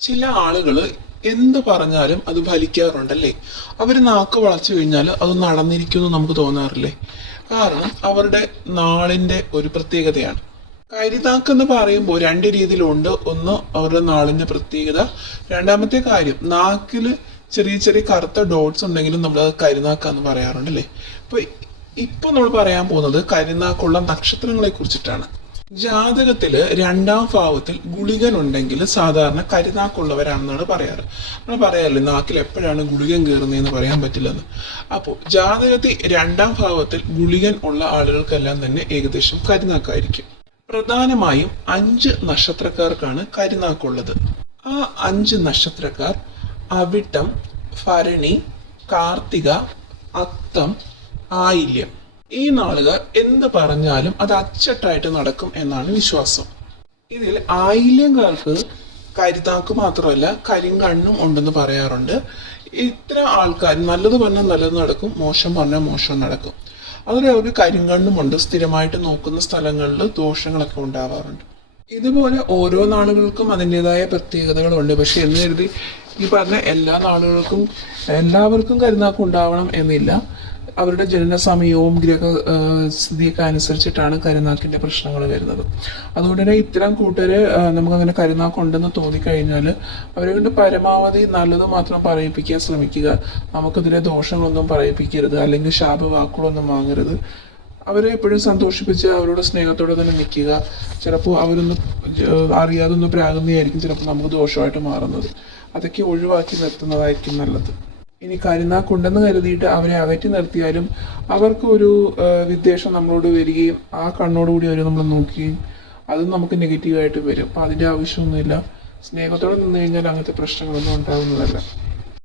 ചില ആളുകൾ എന്ത് പറഞ്ഞാലും അത് ഫലിക്കാറുണ്ടല്ലേ? അവർ നാക്ക് വളച്ചു കഴിഞ്ഞാൽ അത് നടന്നിരിക്കുമെന്ന് നമുക്ക് തോന്നാറില്ലേ? കാരണം അവരുടെ നാളിന്റെ ഒരു പ്രത്യേകതയാണ്. കരിനാക്ക് എന്ന് പറയുമ്പോൾ രണ്ട് രീതിയിലുണ്ട്. ഒന്ന് അവരുടെ നാളിന്റെ പ്രത്യേകത. രണ്ടാമത്തെ കാര്യം നാക്കിൽ ചെറിയ ചെറിയ കറുത്ത ഡോട്ട്സ് ഉണ്ടെങ്കിലും നമ്മൾ അത് കരിനാക്കാന്ന് പറയാറുണ്ടല്ലേ? അപ്പോൾ അപ്പൊ ഇപ്പൊ നമ്മൾ പറയാൻ പോകുന്നത് കരിനാക്കുള്ള നക്ഷത്രങ്ങളെ കുറിച്ചിട്ടാണ്. ജാതകത്തിൽ രണ്ടാം ഭാവത്തിൽ ഗുളികൻ ഉണ്ടെങ്കിൽ സാധാരണ കരുനാക്കുള്ളവരാണെന്നാണ് പറയാറ്. നമ്മൾ പറയാറില്ലേ നാക്കിൽ എപ്പോഴാണ് ഗുളികൻ കയറുന്നതെന്ന് പറയാൻ പറ്റില്ലെന്ന്. അപ്പോൾ ജാതകത്തിൽ രണ്ടാം ഭാവത്തിൽ ഗുളികൻ ഉള്ള ആളുകൾക്കെല്ലാം തന്നെ ഏകദേശം കരുനാക്കായിരിക്കും. പ്രധാനമായും അഞ്ച് നക്ഷത്രക്കാർക്കാണ് കരുനാക്കുള്ളത്. ആ അഞ്ച് നക്ഷത്രക്കാർ അവിട്ടം ഭരണി കാർത്തിക അത്തം ആയില്യം. ഈ നാളുകൾ എന്ത് പറഞ്ഞാലും അത് അച്ചട്ടായിട്ട് നടക്കും എന്നാണ് വിശ്വാസം. ഇതിൽ ആയില്യംകാർക്ക് കരിതാക്ക് മാത്രമല്ല കരിങ്കണ്ണും ഉണ്ടെന്ന് പറയാറുണ്ട്. ഇത്ര ആൾക്കാർ നല്ലത് പറഞ്ഞാൽ നല്ലത് നടക്കും മോശം പറഞ്ഞാൽ മോശം നടക്കും. അതുപോലെ അവർക്ക് കരിങ്കണ്ണുമുണ്ട് സ്ഥിരമായിട്ട് നോക്കുന്ന സ്ഥലങ്ങളിൽ ദോഷങ്ങളൊക്കെ ഉണ്ടാവാറുണ്ട്. ഇതുപോലെ ഓരോ നാളുകൾക്കും അതിന്റെതായ പ്രത്യേകതകളുണ്ട്. പക്ഷെ എന്ന് കരുതി ഈ പറഞ്ഞ എല്ലാ നാളുകൾക്കും എല്ലാവർക്കും കരുനാക്ക് ഉണ്ടാവണം എന്നില്ല. അവരുടെ ജനന സമയവും ഗ്രഹ സ്ഥിതിയൊക്കെ അനുസരിച്ചിട്ടാണ് കരുനാക്കിന്റെ പ്രശ്നങ്ങൾ വരുന്നത്. അതുകൊണ്ട് തന്നെ ഇത്തരം കൂട്ടര് നമുക്കങ്ങനെ കരുനാക്കുണ്ടെന്ന് തോന്നിക്കഴിഞ്ഞാൽ അവരെ കൊണ്ട് പരമാവധി നല്ലത് മാത്രം പറയിപ്പിക്കാൻ ശ്രമിക്കുക. നമുക്കതിലെ ദോഷങ്ങളൊന്നും പറയിപ്പിക്കരുത്. അല്ലെങ്കിൽ ശാപവാക്കുകളൊന്നും വാങ്ങരുത്. അവരെ എപ്പോഴും സന്തോഷിപ്പിച്ച് അവരോട് സ്നേഹത്തോടെ തന്നെ നിൽക്കുക. ചിലപ്പോൾ അവരൊന്ന് അറിയാതെ ഒന്ന് പ്രാകുന്നതായിരിക്കും ചിലപ്പോൾ നമുക്ക് ദോഷമായിട്ട് മാറുന്നത്. അതൊക്കെ ഒഴിവാക്കി നിർത്തുന്നതായിരിക്കും നല്ലത്. ഇനി കരുനാക്കുണ്ടെന്ന് കരുതിയിട്ട് അവരെ അകറ്റി നിർത്തിയാലും അവർക്ക് ഒരു വിദ്വേഷം നമ്മളോട് വരികയും ആ കണ്ണോടുകൂടി അവർ നമ്മൾ നോക്കുകയും അതും നമുക്ക് നെഗറ്റീവായിട്ട് വരും. അപ്പം അതിന്റെ ആവശ്യമൊന്നുമില്ല. സ്നേഹത്തോടെ നിന്ന് കഴിഞ്ഞാൽ അങ്ങനത്തെ പ്രശ്നങ്ങളൊന്നും ഉണ്ടാകുന്നതല്ല